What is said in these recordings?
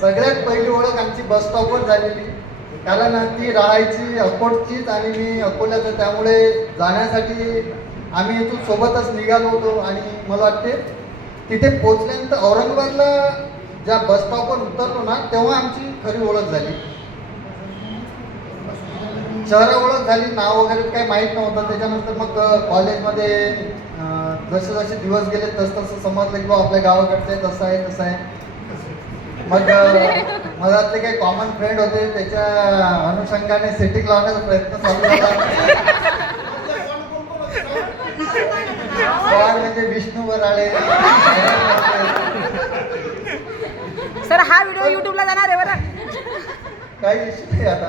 सगळ्यात पहिली ओळख आमची बस स्टॉपवर झालेली, कारण ती राहायची अकोटचीच आणि मी अकोल्याचं, त्यामुळे जाण्यासाठी आम्ही इथून सोबतच निघालो होतो. आणि मला वाटते तिथे पोचल्यानंतर औरंगाबादला ज्या बस स्टॉपवर उतरलो ना, तेव्हा आमची खरी ओळख झाली. शहर ओळख झाली, नाव वगैरे काही माहीत नव्हतं. त्याच्यानंतर मग कॉलेजमध्ये जसे जसे दिवस गेले तसं समजलं की बा आपल्या गावाकडचं आहे, तसं आहे तसं आहे. मग मधातले काही कॉमन फ्रेंड होते, त्याच्या अनुषंगाने सेटिंग लावण्याचा प्रयत्न चालू झाला. म्हणजे विष्णू वराळे. सर हा व्हिडिओ युट्यूबला जाणार आहे बरं, काही इश्यू नाही आता.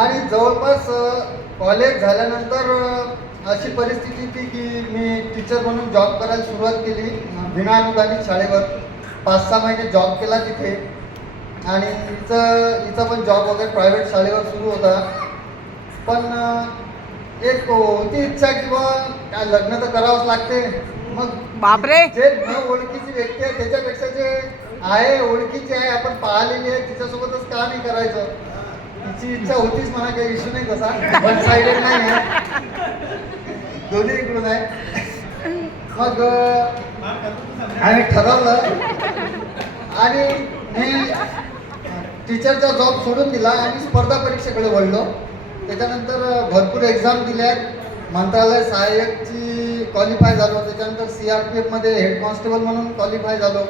आणि जवळपास कॉलेज झाल्यानंतर अशी परिस्थिती होती की मी टीचर म्हणून जॉब करायला सुरुवात केली विनाअनुदानित शाळेवर. 5-6 महिने जॉब केला तिथे. आणि हिचा पण जॉब वगैरे प्रायव्हेट शाळेवर सुरू होता. पण एक होती इच्छा की बा काय लग्न तर करावंच लागते. मग बापरे, जे न ओळखीची व्यक्ती आहे त्याच्यापेक्षा जे आहे ओळखीची आहे, आपण पाहिलेली आहे, तिच्यासोबतच का नाही करायचं. तिची इच्छा होतीच म्हणा, काही इश्यू नाही तसा, वन साइडेड नाही आहे, दोन्ही इकडून आहे. मग आम्ही ठरवलं आणि मी टीचरचा जॉब सोडून दिला आणि स्पर्धा परीक्षेकडे वळलो. त्याच्यानंतर भरपूर एक्झाम दिल्या. मंत्रालय सहाय्यकची क्वालिफाय झालो. त्याच्यानंतर CRPF मध्ये हेड कॉन्स्टेबल म्हणून क्वालिफाय झालो.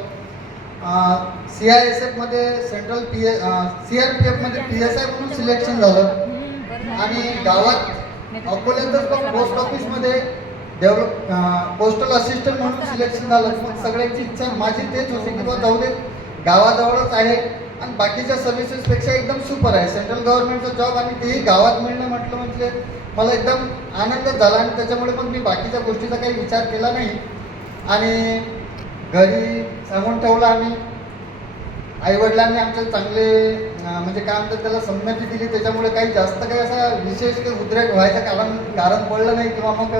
CISF मध्ये सेंट्रल CRPF मध्ये PSI म्हणून सिलेक्शन झालं. आणि गावात अकोल्यातच पण पोस्ट ऑफिसमध्ये पोस्टल असिस्टंट म्हणून सिलेक्शन झालं. मग सगळ्यांची इच्छा माझी तेच होती की बा जाऊ दे, गावाजवळच आहे आणि बाकीच्या सर्व्हिसेसपेक्षा एकदम सुपर आहे. सेंट्रल गव्हर्नमेंटचा जॉब आणि तेही गावात मिळणं म्हटलं म्हणजे मला एकदम आनंदच झाला. आणि त्याच्यामुळे मग मी बाकीच्या गोष्टीचा काही विचार केला नाही. आणि घरी सांगून ठेवलं आम्ही. आईवडिलांनी आमच्या चांगले म्हणजे काय म्हणतात त्याला संमती दिली. त्याच्यामुळे काही जास्त काही असा विशेष काही उद्रेक व्हायचं कारण पडलं नाही. किंवा मग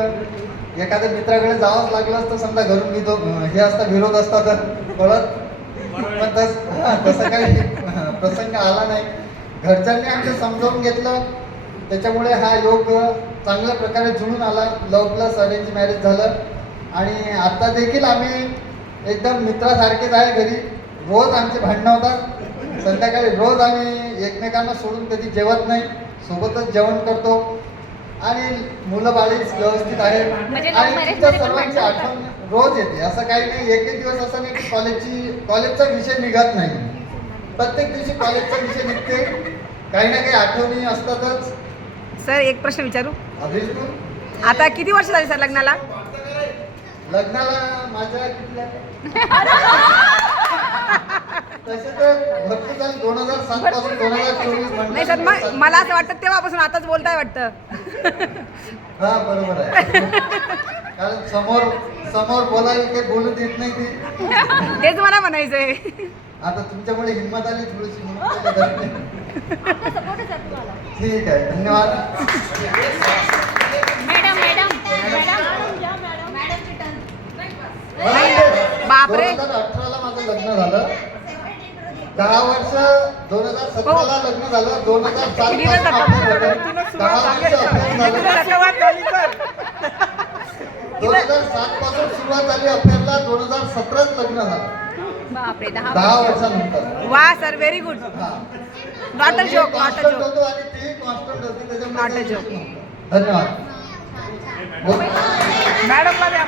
एखाद्या मित्राकडे जावंच लागलं असतं, समजा घरून हे असता विरोध असता तर कळत. पण तसं काही प्रसंग आला नाही. घरच्यांनी आमचं समजावून घेतलं. त्याच्यामुळे हा योग चांगल्या प्रकारे जुळून आला. लव्ह प्लस अरेंज मॅरेज झालं. आणि आता देखील आम्ही एकदम मित्रासारखेच आहे. घरी रोज आमचे भांडणं होतात. संध्याकाळी रोज आम्ही एकमेकांना सोडून कधी जेवत नाही, सोबतच जेवण करतो. आणि मुलं बाळी व्यवस्थित आहेत. आणि तिच्या सर्वांची आठवण रोज येते. असं काही नाही, एकही दिवस असं नाही की कॉलेजचा विषय निघत नाही. प्रत्येक दिवशी कॉलेजचा विषय निघते. काही ना काही आठवणी असतातच. सर एक प्रश्न विचारू, बिलकुल. आता किती वर्ष झाली सर लग्नाला? लग्नाला माझ्या किती तसे तर भरपूर झाले. 2007 पासून 2024 नाही सर, मग मला असं वाटतं तेव्हापासून आताच बोलताय वाटतं. हा बरोबर आहे. कारण समोर बोलायला काही बोलू देत नाही ती. तेच मला म्हणायचंय. आता तुमच्यामुळे हिंमत आली थोडीशी म्हणून. ठीक आहे, धन्यवाद. बापरे, 2018ला माझं लग्न झालं. 10 वर्ष 2017ला लग्न झालं. 2007 पासून सुरुवात झाली अफेअरला. 2017 लग्न झालं. बापरे, 10 वर्षानंतर. वा sir, very good. Not a joke, not a joke. होतो आणि ती कॉन्स्टंट होती. Not a joke. धन्यवाद. मॅडमला द्या.